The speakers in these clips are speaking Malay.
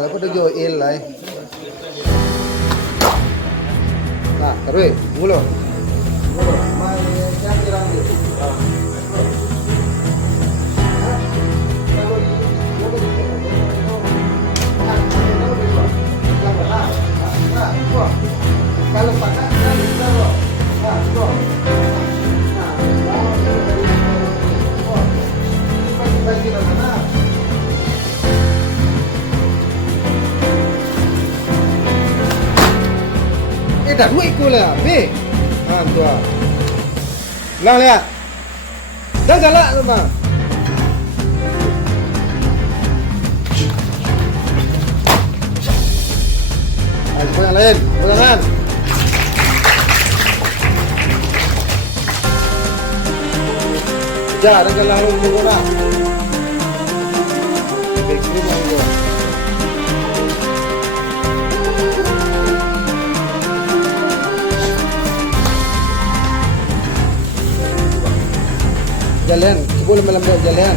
แล้วก็tujuh il lah. Nah, terus mulu. Mulu. Mai yang kirang dia. Kalau pakai kan bisa loh. Nah, loh. Nah, bagi mana? Dah duit ku lah, be. Tu ah. Lang lihat. Dah galak tu mah. Ayo yang lain, jangan. Jangan galak lu dulu lah. Baik semua itu. Jalan, boleh melambat jalan.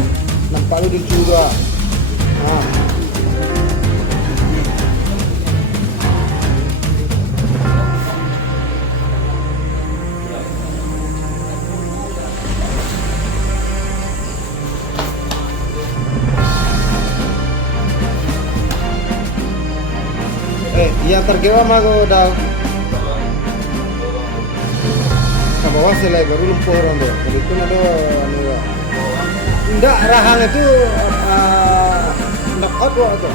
Nampak lu di juga. Yang tergewa mah kau dah. Ke bawah selai baru lumpuh orang tu. Kalau itu ada ni. Tidak rahang itu knockout tu.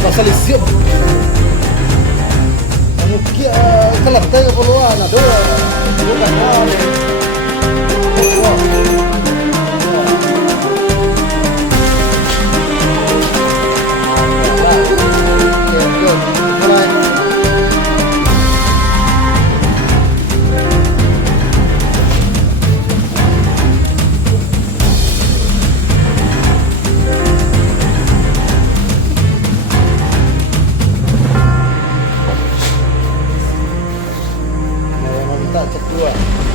Pasal isiap. Mungkin kalau kita keperluan ada bukan hal. tak cakap